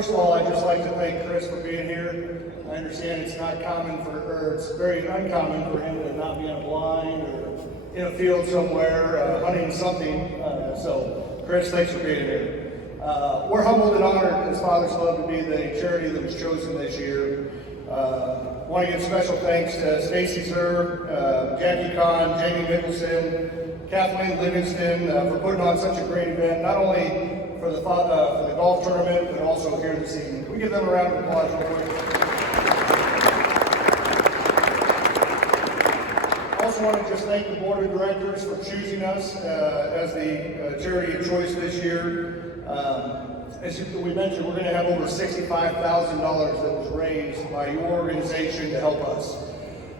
First of all, I'd just like to thank Chris for being here. I understand it's not common or it's very uncommon for him to not be on a blind or in a field somewhere hunting something. So, Chris, thanks for being here. We're humbled and honored as Father's Club to be the charity that was chosen this year. Want to give special thanks to Stacy Zer, Jackie Kahn, Jamie Nicholson, Kathleen Livingston for putting on such a great event, not only for the golf tournament, but also here this evening. Can we give them a round of applause real quick? I also want to just thank the board of directors for choosing us as the charity of choice this year. As we mentioned, we're going to have over $65,000 that was raised by your organization to help us.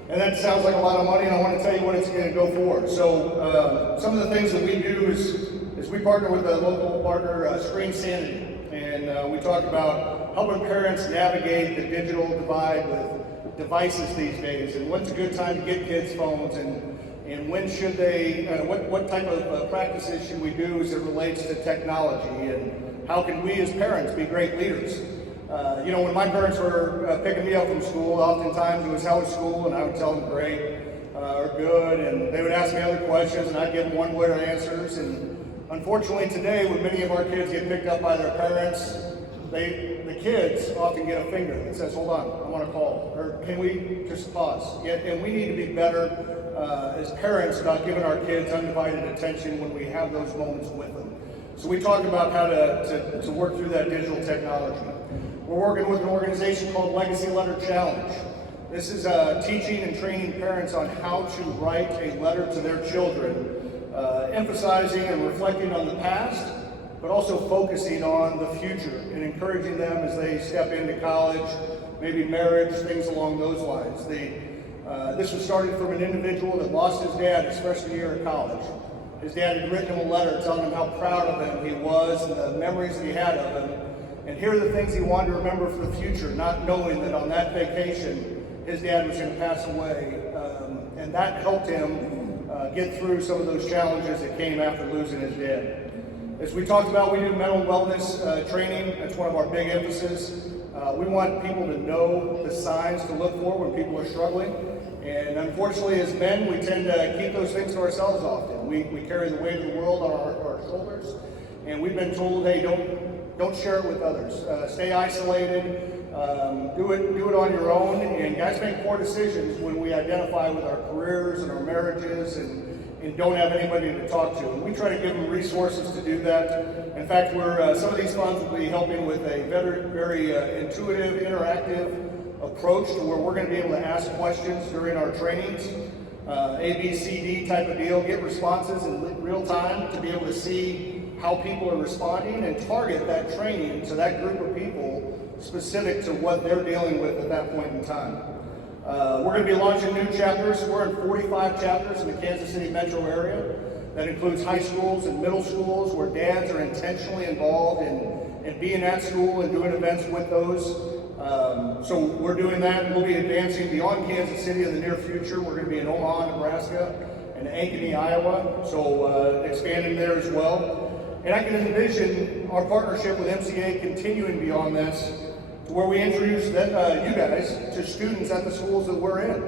And that sounds like a lot of money, and I want to tell you what it's going to go for. So some of the things that we do is we partner with a local partner, Screen Sanity, and we talk about helping parents navigate the digital divide with devices these days, and when's a good time to get kids phones, and when should they, what type of practices should we do as it relates to technology, and how can we as parents be great leaders? When my parents were picking me up from school, oftentimes it was how was school, and I would tell them great or good, and they would ask me other questions, and I'd give them one-word answers. And unfortunately today, when many of our kids get picked up by their parents, the kids often get a finger that says, hold on, I want to call, or can we just pause? And we need to be better as parents about giving our kids undivided attention when we have those moments with them. So we talk about how to work through that digital technology. We're working with an organization called Legacy Letter Challenge. This is teaching and training parents on how to write a letter to their children, emphasizing and reflecting on the past, but also focusing on the future and encouraging them as they step into college, maybe marriage, things along those lines. This was started from an individual that lost his dad his freshman year of college. His dad had written him a letter telling him how proud of him he was and the memories that he had of him. And here are the things he wanted to remember for the future, not knowing that on that vacation, his dad was going to pass away. And that helped him get through some of those challenges that came after losing his dad. As we talked about, we do mental wellness training. That's one of our big emphasis. We want people to know the signs to look for when people are struggling. And unfortunately, as men, we tend to keep those things to ourselves often. We carry the weight of the world on our shoulders. And we've been told, hey, don't share it with others. Stay isolated. Do it on your own. And guys make poor decisions when we identify with our careers and our marriages and don't have anybody to talk to. And we try to give them resources to do that. In fact, some of these funds will be helping with a very intuitive, interactive approach to where we're going to be able to ask questions during our trainings. A, B, C, D type of deal, get responses in real time to be able to see how people are responding and target that training to that group of people specific to what they're dealing with at that point in time. We're going to be launching new chapters. We're in 45 chapters in the Kansas City metro area. That includes high schools and middle schools where dads are intentionally involved in being at school and doing events with those. So we're doing that, and we'll be advancing beyond Kansas City in the near future. We're going to be in Omaha, Nebraska, and Ankeny, Iowa, so expanding there as well. And I can envision our partnership with MCA continuing beyond this to where we introduce you guys to students at the schools that we're in.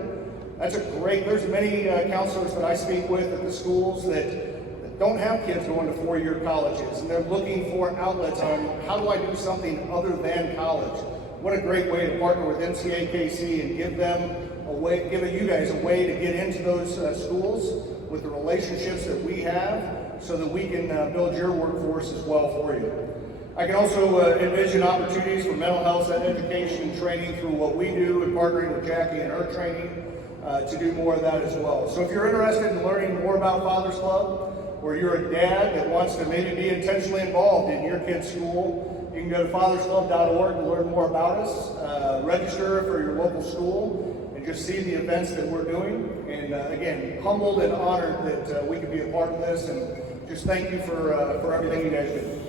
There's many counselors that I speak with at the schools that don't have kids going to four-year colleges, and they're looking for outlets on how do I do something other than college. What a great way to partner with MCA KC and give you guys a way to get into those schools with the relationships that we have so that we can build your workforce as well for you. I can also envision opportunities for mental health and education and training through what we do and partnering with Jackie and her training to do more of that as well. So if you're interested in learning more about Father's Club, or you're a dad that wants to maybe be intentionally involved in your kid's school, you can go to fathersclub.org to learn more about us, register for your local school, and just see the events that we're doing. And again, humbled and honored that we could be a part of this, and just thank you for everything you guys do.